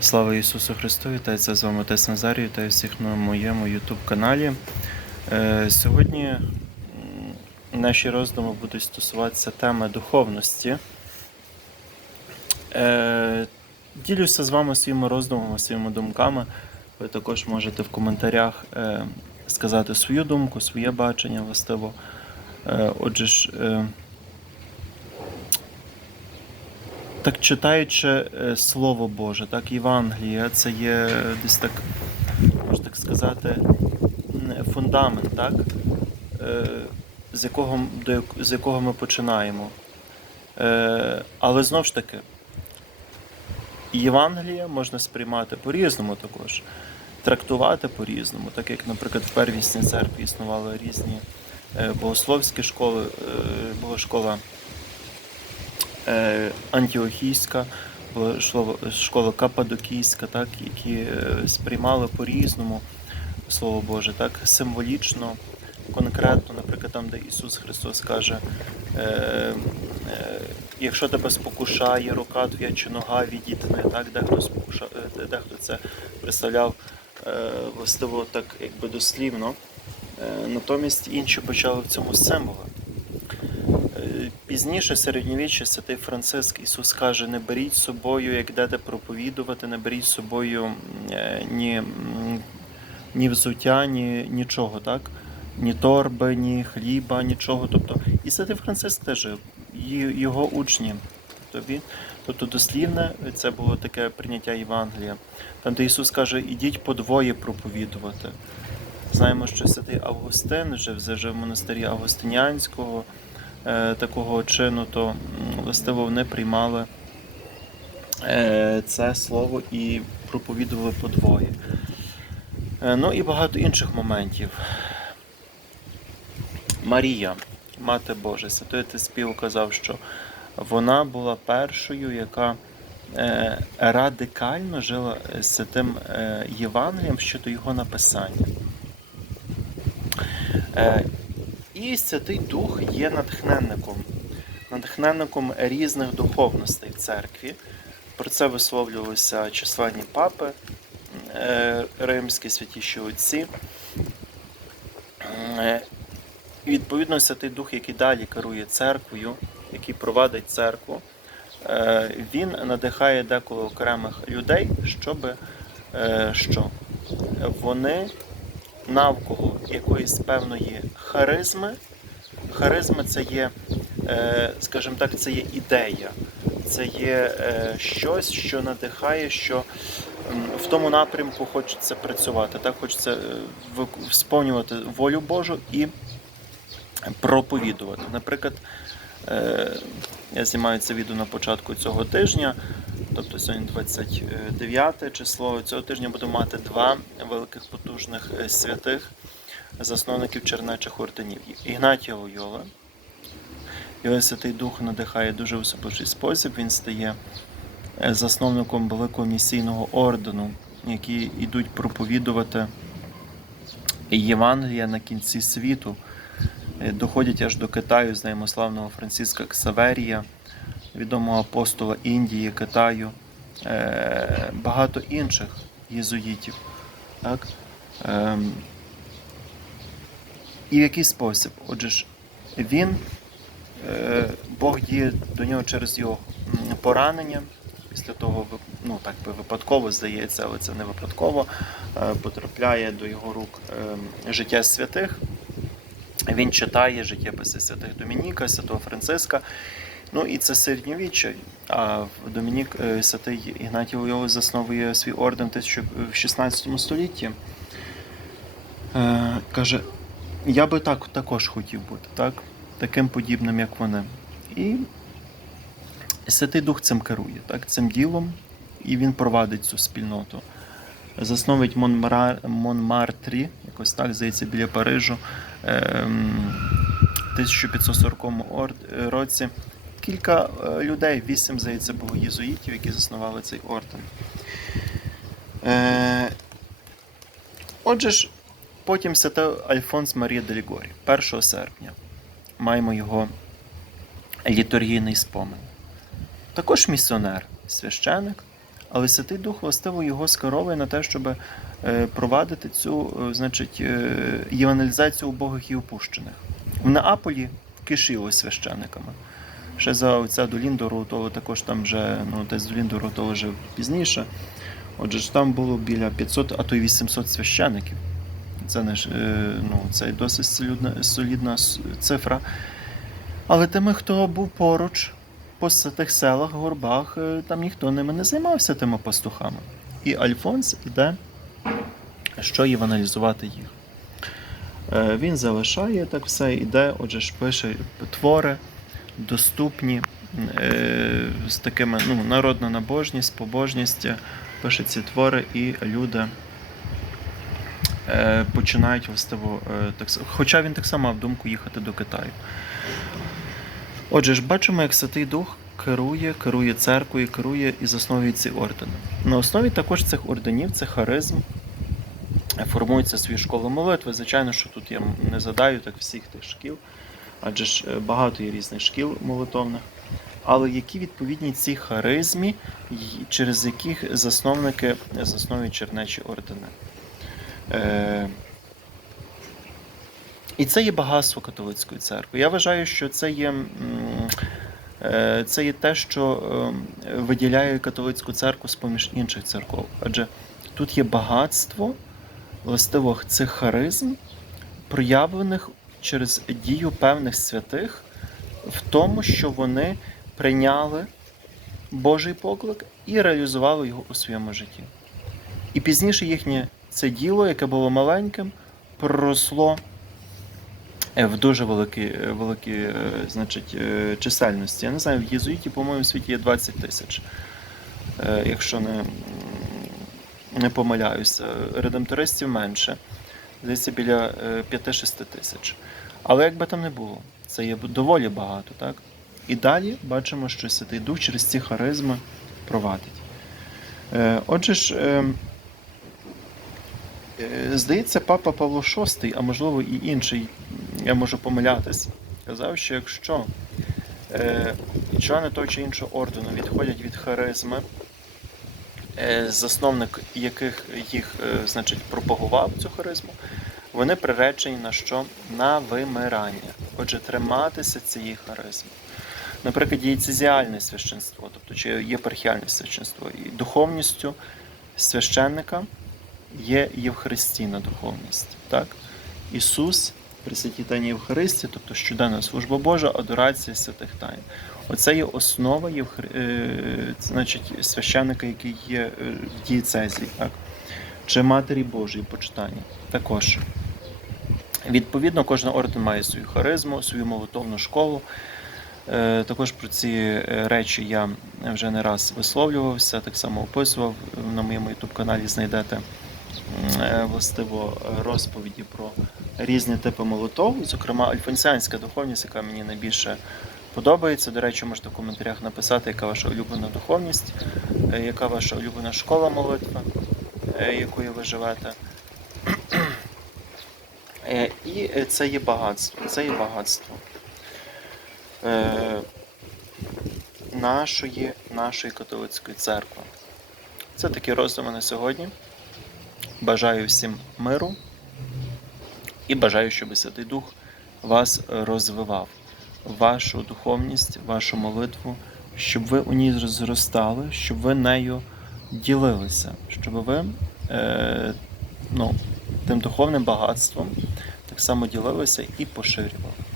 Слава Ісусу Христу! Вітається з вами Отець Назарій, вітаю всіх на моєму YouTube каналі. Е, Сьогодні наші роздуми будуть стосуватися теми духовності. Е, Ділюся з вами своїми роздумами, своїми думками. Ви також можете в коментарях е, сказати свою думку, своє бачення властиво. Отже ж. е, так читаючи е, Слово Боже, так Євангелія, це є е, десь так, можна так сказати, фундамент, так? Е, з якого, з якого ми починаємо. Але знову ж таки, Євангелія можна сприймати по-різному також, трактувати по-різному, так як, наприклад, в первісній церкві існували різні богословські школи, була школа е, антіохійська, школа Каппадокійська, так, які е, сприймали по-різному Слово Боже, так, символічно, конкретно, наприклад, там, де Ісус Христос каже, е, е, якщо тебе спокушає рука твоя чи нога, відітне, так, дехто, спокуша, е, дехто це представляв е, властиво так якби дослівно. Е, Натомість інші почали в цьому символи. Пізніше середньовіччя святий Франциск Ісус каже: не беріть з собою, як йдете проповідувати, не беріть з собою е, ні, ні взуття, ні нічого, так? Ні торби, ні хліба, нічого. Тобто, і святий Франциск теж його учні. Він, тобто дослівне це було таке прийняття Євангелія. Там, де Ісус каже, ідіть подвоє проповідувати. Знаємо, що святий Августин жив, жив в монастирі Августинянського такого чину, то властиво вони приймали е, це слово і проповідували подвоє. Е, ну і багато інших моментів. Марія, Мати Божа, Святий Спів казав, що вона була першою, яка е, радикально жила з тим е, Євангелієм щодо його написання. І Святий Дух є натхненником, натхненником різних духовностей церкві. Про це висловлювалися численні папи, е, римські святіші отці. Е, І відповідно Святий Дух, який далі керує церквою, який провадить церкву, е, він надихає деколи окремих людей, щоб що? Вони навколо якоїсь певної харизми. Харизма це є, е, скажімо так, це є ідея, це є е, щось, що надихає, що в тому напрямку хочеться працювати, так хочеться е, сповнювати волю Божу і проповідувати. Наприклад, я знімаю це відео на початку цього тижня, тобто сьогодні 29 число. Цього тижня буду мати два великих потужних е, святих засновників чернечих орденів. Ігнатія Лойола. Його Святий Дух надихає дуже особливий спосіб. Він стає е, засновником великого місійного ордену, які йдуть проповідувати Євангелія на кінці світу. Е, Доходять аж до Китаю, знаємо славного Франциска Ксаверія, відомого апостола Індії, Китаю, е, багато інших єзуїтів. Так? Ем, І в який спосіб? Отже ж, він, е, Бог діє до нього через його поранення. Після того, ну так би випадково здається, але це не випадково, потрапляє до його рук ем, життя святих. Він читає життєписи святих Домініка, святого Франциска. Ну і це середньовіччя. А Домінік е, святий Ігнатій Лойоли засновує свій орден в 16 столітті. Е, каже, я би так також хотів бути, так? таким подібним, як вони. І Святий Дух цим керує, так? цим ділом, і він провадить цю спільноту. Монмара... Монмартрі, якось так, здається, біля Парижу, ем, 1540 році. Кілька е, людей, вісім, здається, було єзуїтів, які заснували цей орден. Е, Отже ж, потім святий Альфонс Марія де Лігорі, 1 серпня. Маємо його літургійний спомин. Також місіонер, священик, Але Святий Дух властиво його скеровує на те, щоб е, провадити цю е, значить, е, євангелізацію убогих і опущених. В Неаполі кишіло священниками. Ще за отця Доліндору, то також там вже, ну, отець Доліндору, то вже пізніше. Отже ж там було біля 500, а то й 800 священиків. Це не ну, це досить солідна, солідна цифра. Але тими, хто був поруч, по тих селах, горбах, е, там ніхто ними не займався тими пастухами. І Альфонс іде, що євангелізувати їх. Е, Він залишає так все, іде, отже ж пише твори, доступні е, з такими ну, народна набожність, побожність, пише ці твори, і люди починають так Хоча він так само мав думку їхати до Китаю. Отже ж, бачимо, як Святий Дух керує, керує церквою, керує і засновує ці ордени. На основі також цих орденів, цих харизм, е, формуються свої школи молитви. Звичайно, що тут я не задаю так всіх тих шкіл, адже ж е, багато є різних шкіл молитовних. Але які відповідні ці харизмі, через яких засновники засновують чернечі ордени? І це є багатство католицької церкви. Я вважаю, що це є, е, це є те, що е, виділяє католицьку церкву з поміж інших церков. Адже тут є багатство властиво цих харизм, проявлених через дію певних святих в тому, що вони прийняли Божий поклик і реалізували його у своєму житті. І пізніше їхнє це діло, яке було маленьким, проросло в дуже великі, е, великі е, значить, е, чисельності. Я не знаю, в Єзуїті, по-моєму, в світі є 20 тисяч, е, якщо не, не помиляюся. Редемтористів менше. Здається, біля е, 5-6 тисяч. Але як би там не було, це є доволі багато, так? І далі бачимо, що Святий Дух через ці харизми провадить. Е, Отже ж, е, е, здається, папа Павло VI, а можливо і інший, я можу помилятись, казав, що якщо е, члени того чи іншого ордену відходять від харизми, е, засновник яких їх е, значить, пропагував цю харизму, вони приречені на що? На вимирання. Отже, триматися цієї харизми. Наприклад, єцезіальне священство, тобто чи єпархіальне священство. І духовністю священника є євхаристійна духовність. Так? Ісус тайні Євхаристії, тобто щоденна служба Божа, адорація святих тайн. Оце є основа євхар... е, значить, священника, який є е, в дієцезії, так? чи Матері Божої почитання. Також. Відповідно, кожен орден має свою харизму, свою молитовну школу. Е, Також про ці речі я вже не раз висловлювався, так само описував на моєму youtube каналі знайдете властиво е, розповіді про різні типи молитов, зокрема альфонсіанська духовність, яка мені найбільше подобається. До речі, можете в коментарях написати, яка ваша улюблена духовність, е, яка ваша улюблена школа молитви, е, якою ви живете. Е, І е, це є багатство. Це є багатство е, нашої, нашої католицької церкви. Це такі роздуми на сьогодні. Бажаю всім миру і бажаю, щоб Святий Дух вас розвивав, вашу духовність, вашу молитву, щоб ви у ній зростали, щоб ви нею ділилися, щоб ви е, ну, тим духовним багатством так само ділилися і поширювали.